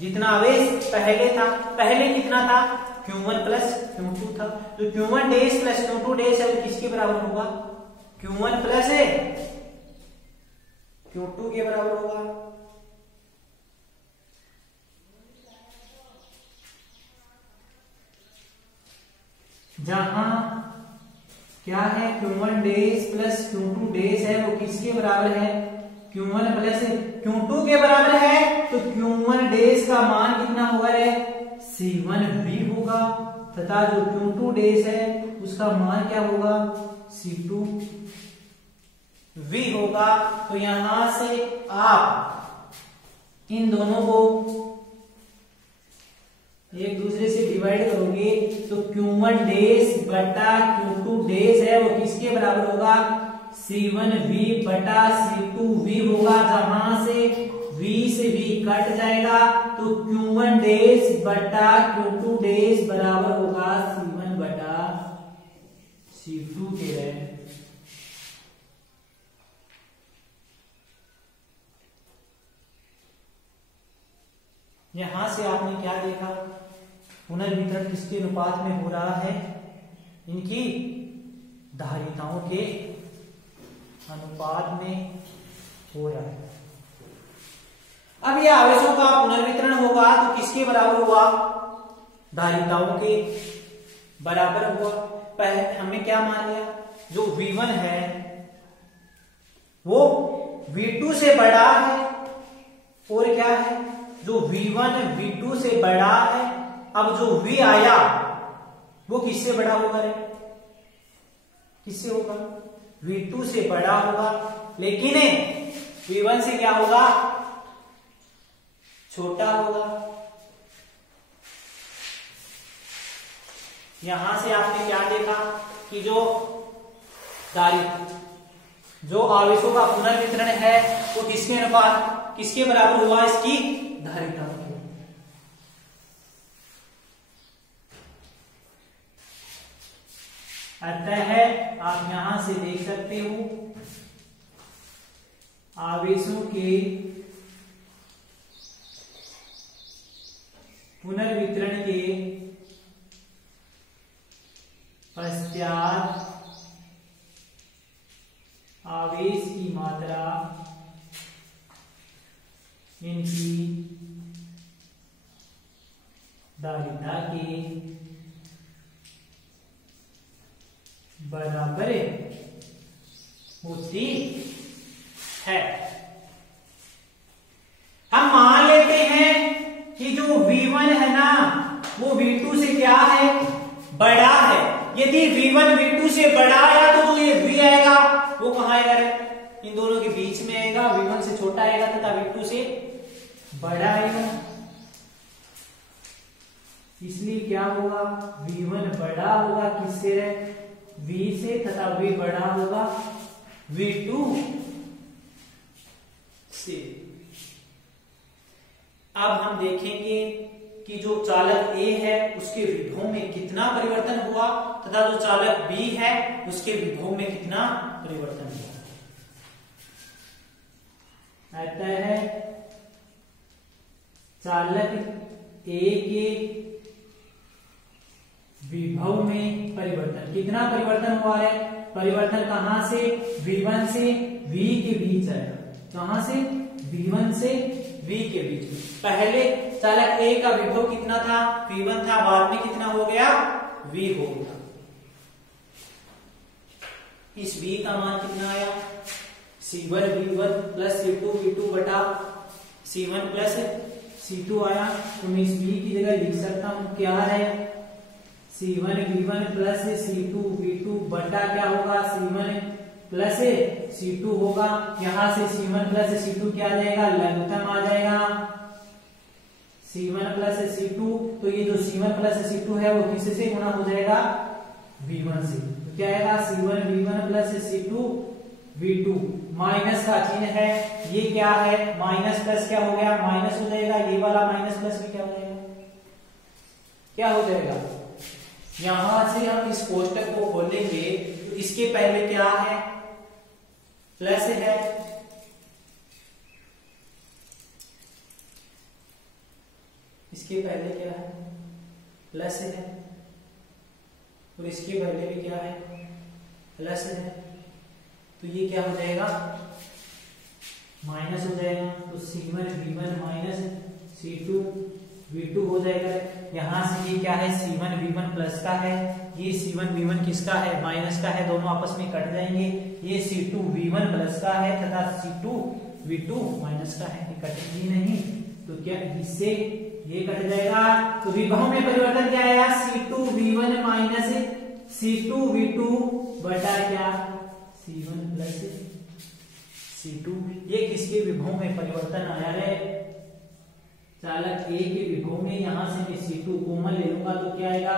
जितना आवेश पहले था, पहले कितना था Q1 प्लस Q2 था, तो Q1 days plus Q2 days है वो किसके बराबर होगा, Q1 प्लस है Q2 के बराबर होगा। जहां क्या है Q1 days plus Q2 days है वो किसके बराबर है, Q1 प्लस Q2 के बराबर है, तो Q1 डेज का मान कितना होगा रे, C1V होगा, तथा जो Q2 डेज है उसका मान क्या होगा, C2V होगा। तो यहां से आप इन दोनों को एक दूसरे से डिवाइड करोगे तो Q1 डेज बटा Q2 डेज है वो किसके बराबर होगा, C1V बटा C2V होगा, जहां से V से V कट जाएगा तो Q1 डेज बटा Q2 डेज बराबर होगा C1 बटा C2 के रहे। यहां से आपने क्या देखा, पुनर्वितरण किसके अनुपात में हो रहा है, इनकी धारिताओं के अनुपात में हो रहा है। अब ये आवेशों का पुनर्वितरण होगा तो किसके बराबर हुआ, धारिताओं के बराबर हुआ। पहले हमने क्या मान लिया, जो V1 है वो V2 से बड़ा है, और क्या है, जो V1 V2 से बड़ा है। अब जो V आया वो किससे बड़ा होगा रे, किससे होगा, V2 से बड़ा होगा, लेकिन V1 से क्या होगा, छोटा होगा। यहां से आपने क्या देखा कि जो आवेशों का पुनर्वितरण है वो किसके अनुपात, किसके बराबर हुआ, इसकी धारिता के। अतः आप यहां से देख सकते हो आवेशों के पुनर्वितरण के पश्चात आवेश की मात्रा इनकी धारिता के बराबर होती है। हम मान लेते हैं कि जो V1 है ना वो V2 से क्या है, बड़ा है। यदि V1 V2 से बड़ा आया तो जो ये V आएगा वो कहां आएगा, इन दोनों के बीच में आएगा, V1 से छोटा आएगा तथा V2 से बड़ा आएगा। इसलिए क्या होगा, V1 बड़ा होगा किससे, V से, तथा V बड़ा होगा V2 से। अब हम देखेंगे कि जो चालक A है उसके विभव में कितना परिवर्तन हुआ तथा जो चालक B है उसके विभव में कितना परिवर्तन हुआ। अतः चालक A के विभव में परिवर्तन, कितना परिवर्तन हुआ है, परिवर्तन कहां से, V1 से V के बीच आएगा, कहां से, V1 से V के बीच में। पहले चालक A का विभव कितना था, V1 था, बाद में कितना हो गया, V हो गया। इस V का मान कितना आया, C1 V1 plus C2 V2 बटा C1 प्लस C2 आया। तो मैं इस V की जगह लिख सकता हूं क्या है, C1 V1 plus C2 V2 बटा क्या होगा, C1 प्लस C2 होगा। यहां से C1 प्लस C2 क्या आ जाएगा, लघुत्तम आ जाएगा, C1 प्लस C2। तो ये जो C1 प्लस C2 है वो किससे गुणा हो जाएगा, V1 से। तो क्या आएगा, C1 V1 plus C2 V2 minus का चिन्ह है, ये क्या है माइनस प्लस क्या हो गया माइनस हो जाएगा, ये वाला माइनस प्लस भी क्या हो जाएगा, क्या हो जाएगा। यहां से हम इस कोष्टक को खोलेंगे तो इसके पहले क्या है प्लस है, इसके पहले क्या है प्लस है, और इसके पहले भी क्या है प्लस है, तो ये क्या हो जाएगा माइनस हो जाएगा, तो C1 V1 minus C2 V2 हो जाएगा। यहां से ये क्या है C1 V1 प्लस का है, ये C1 V1 किसका है माइनस का है, दोनों आपस में कट जाएंगे, ये C2 V1 प्लस का है तथा C2 V2 माइनस का है, ये कटेंगे नहीं, तो क्या इससे ये कट जाएगा, तो विभव में परिवर्तन क्या आया C2 V1 minus C2 V2 बटा क्या C1 प्लस C2, ये किसके विभव में परिवर्तन आया है चालक A के विभव में, यहां से मैं C2 कॉमन ले लूंगा तो क्या आएगा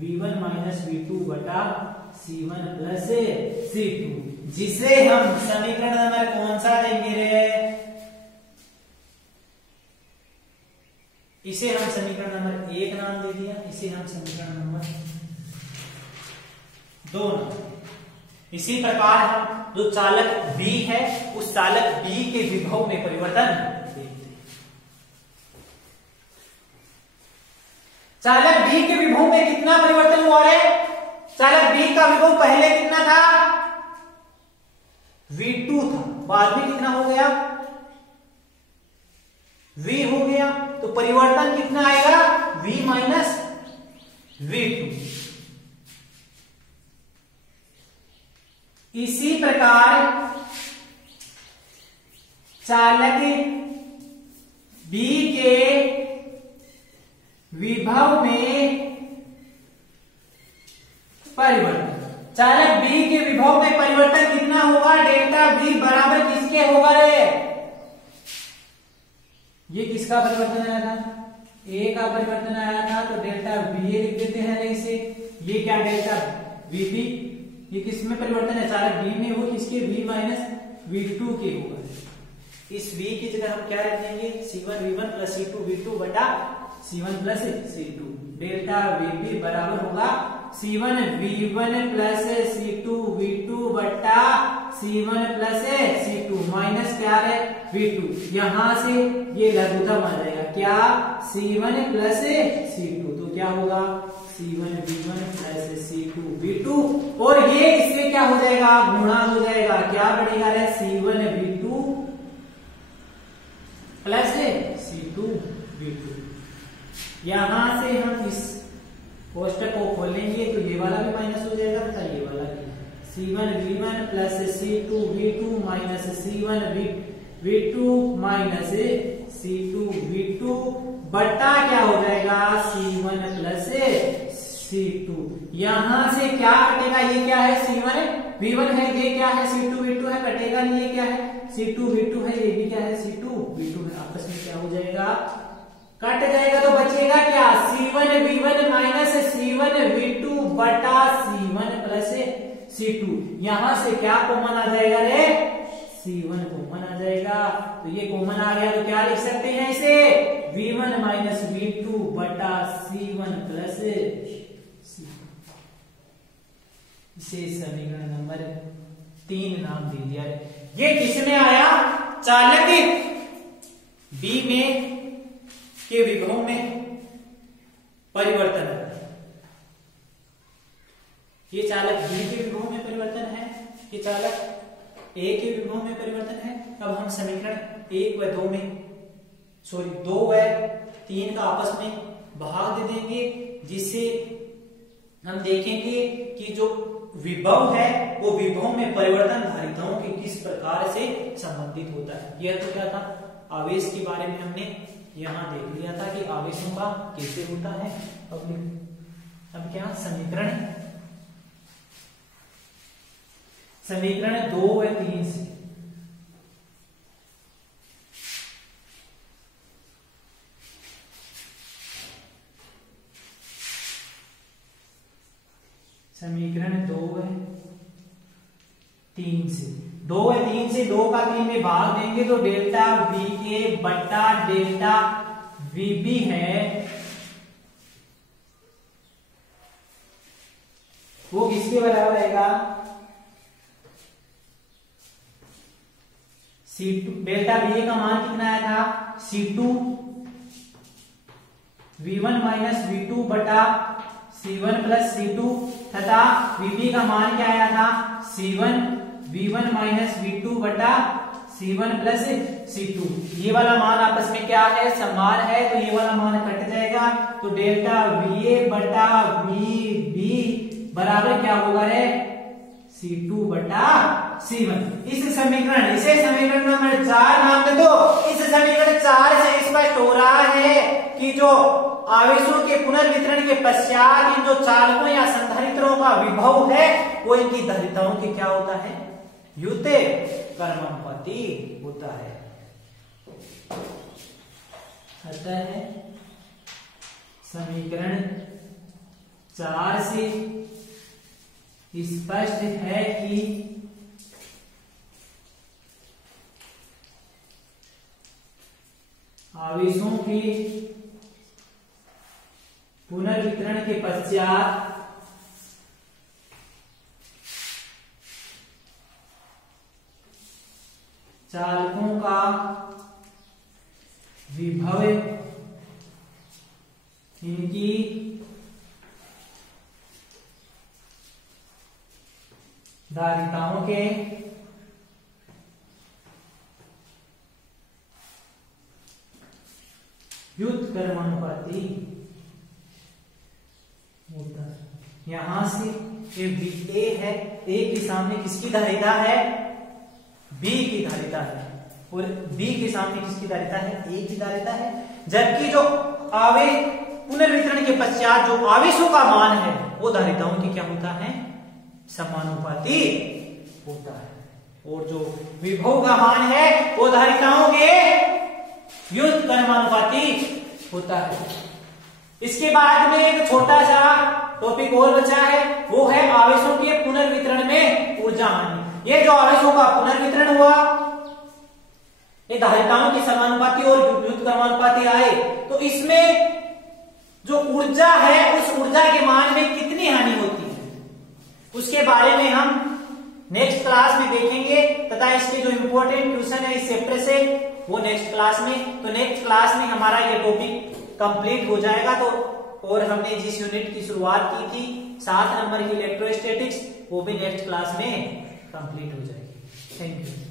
V1 माइनस V2 बटा C1 प्लस C2, जिसे हम समीकरण नंबर कौन सा देंगे रे, इसे हम समीकरण नंबर 1 नाम दे दिया, इसे हम समीकरण नंबर 2 नाम। इसी प्रकार हम जो चालक B है उस चालक B के विभव में परिवर्तन देखते हैं। चालक B के विभव में कितना परिवर्तन हुआ रे, चालक B का विभव पहले कितना था V2 था, बाद में कितना हो गया V हो गया, तो परिवर्तन कितना आएगा V माइनस V2। इसी प्रकार चालक B के विभव में परिवर्तन, चालक B के विभव में परिवर्तन कितना होगा डेल्टा V बराबर किसके होगा रे, ये किसका परिवर्तन आया था A का परिवर्तन आया था, तो डेल्टा V लिख देते हैं इसे, ये क्या डेल्टा VB, ये किस में परिवर्तन है चालक B में, वो किसके V माइनस V2 के होगा, इस V की जगह हम क्या रख देंगे C1 V1 plus C2 V2 बटा C1 plus C2, delta VB बराबर होगा C1 V1 plus C2 V2 बटा C1 प्लस C2 माइनस क्या है V2, यहां से ये लघुत्तम आ जाएगा क्या C1 प्लस C2, तो क्या होगा C1 V1 plus C2 V2, और ये इससे क्या हो जाएगा गुणा हो जाएगा, क्या बढ़ेगा रे C1 V2 plus C2 V2। यहां से हम इस कोष्टक को खोलेंगे तो ये वाला भी माइनस हो जाएगा तथा ये वाला भी, C1 V1 plus C2 V2 minus C1 V2 minus C2 V2 बट्टा क्या हो जाएगा C1 प्लस C2। यहां से क्या कटेगा, ये क्या है C1 V1 है, ये क्या है C2 V2 है, कटेगा नहीं, ये क्या है C2 V2 है, ये भी क्या है C2 V2 है, आपस में क्या हो जाएगा कट जाएगा, तो बचेगा क्या C1 V1 minus C1 V2 बटा C1 प्लस C2, यहां से क्या कॉमन आ जाएगा रे C1 कॉमन आ जाएगा, तो ये कॉमन आ गया तो क्या लिख सकते हैं इसे V1 माइनस V2 बटा C1 प्लस C2, इसे समीकरण नंबर 3 नाम दे दिया। ये किसमें आया चालक B में के विभव में परिवर्तन है, ये चालक B के विभव में परिवर्तन है, ये चालक A के विभव में परिवर्तन है। अब हम समीकरण 1 व 2 में 2 व 3 का आपस में भाग दे देंगे, जिससे हम देखेंगे कि जो विभव है वो विभव में परिवर्तन धारिताओं के किस प्रकार से संबंधित होता है। यह तो क्या था आवेश के बारे में हमने यहां देख लिया था कि आवेशों का कैसे होता है। अब क्या समीकरण 2 व 3 से समीकरण 2 व 3 से 2 है 3 से 2 का 3 में भाग देंगे तो डेल्टा VA बटा डेल्टा VB है वो किसके बराबर रहेगा? C2 डेल्टा VA का मान कितना आया था? C2 V1 माइनस V2 बटा C1 प्लस C2 तथा VB का मान क्या आया था? C1 V1 माइनस V2 बटा C1 प्लस C2। ये वाला मान आपस में क्या है? समान है, तो ये वाला मान कट जाएगा। तो डेल्टा VA बटा VB बराबर क्या होगा रे? C2 बटा C1। इस समीकरण इसे समीकरण नंबर 4 नाम दे दो। इस समीकरण 4 से स्पष्ट हो रहा है कि जो आवेशों के पुनर्वितरण के पश्चात इन जो चालकों या संधारित्रों का विभव है वो इनकी धारिताओं के क्या होता है? युते कर्मानुपाती होता है। अतः समीकरण 4 से स्पष्ट है कि आवेशों के पुनर्वितरण के पश्चात चालकों का विभव इनकी धारिताओं के व्युत्क्रमानुपाती होता है। यहां से ए है, ए के सामने किसकी धारिता है? बी की धारिता है, और बी के सामने किसकी धारिता है? ए की धारिता है। जबकि जो आवेश पुनर्वितरण के पश्चात जो आवेशों का मान है वो धारिताओं की क्या होता है? समानुपाती होता है। और जो विभव का मान है वो धारिताओं के व्युत्क्रमानुपाती होता है। इसके बाद में एक छोटा सा टॉपिक और बचा है, वो है आवेशों के पुनर्वितरण में ऊर्जा हानि। ये जो आवेशों का पुनर्वितरण हुआ ये धारिताओं की समानुपाती और व्युत्क्रमानुपाती आए, तो इसमें जो ऊर्जा है उस ऊर्जा के मान में कितनी हानि होती है उसके बारे में हम नेक्स्ट क्लास में देखेंगे, तथा इसके जो इंपॉर्टेंट क्वेश्चन है इस चैप्टर से वो नेक्स्ट क्लास में। तो नेक्स्ट क्लास में हमारा ये टॉपिक कंप्लीट हो जाएगा। तो और हमने जिस यूनिट की शुरुआत की थी 7 नंबर की इलेक्ट्रोस्टैटिक्स, वो भी नेक्स्ट क्लास में कंप्लीट हो जाएगी। Thank you.